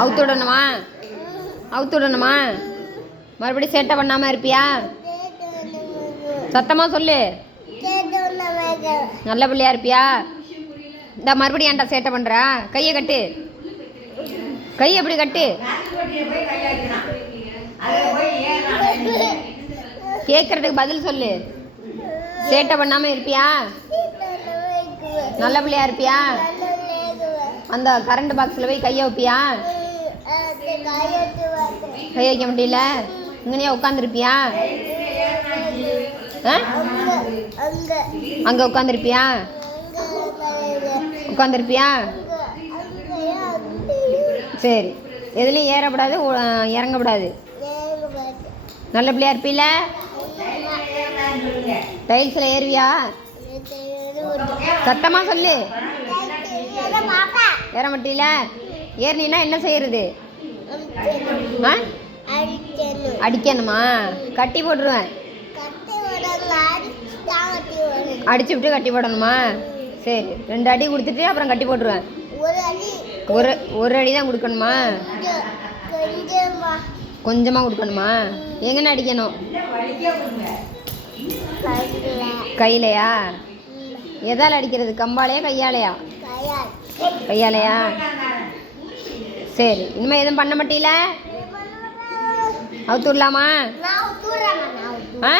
அவுத்து விடணுமா? அவுத்து விடணுமா? மறுபடியும் சேட்டை பண்ணாமல் இருப்பியா? சத்தமாக சொல்லு. நல்ல பிள்ளையா இருப்பியா? இந்த மறுபடியும் ஏன்டா சேட்டை பண்ணுறா? கையை கட்டு. கையை எப்படி கட்டு? கேட்குறதுக்கு பதில் சொல்லு. சேட்டை பண்ணாமல் இருப்பியா? நல்ல பிள்ளையா இருப்பியா? அந்த கரண்ட் பாக்ஸில் போய் கையை வைப்பியா? கை வைக்க முடியல. இங்கனையா உட்காந்துருப்பியா? அங்கே உட்காந்துருப்பியா? உட்காந்துருப்பியா? சரி, எதுலேயும் ஏறக்கூடாது, இறங்கக்கூடாது. நல்ல பிள்ளையா இருப்பீல? டைல்ஸில் ஏறுவியா? சத்தமாக சொல்லு. ஏற மாட்டீல? ஏறினா என்ன செய்யறது? அடிக்கணுமா? கட்டி போட்டுருவேன். அடிச்சு விட்டு கட்டி போடணுமா? சரி, 2 அடி கொடுத்துட்டு அப்புறம் கட்டி போட்டுருவேன். ஒரு அடி தான் கொடுக்கணுமா? கொஞ்சமாக கொடுக்கணுமா? எங்கன்னு அடிக்கணும்? கையிலையா? எதால் அடிக்கிறது? கம்பாலையா கையாலையா? கையாலையா? சரி, இனிமேல் எதுவும் பண்ண மாட்டீல? அவுத்து விடலாமா? ஆ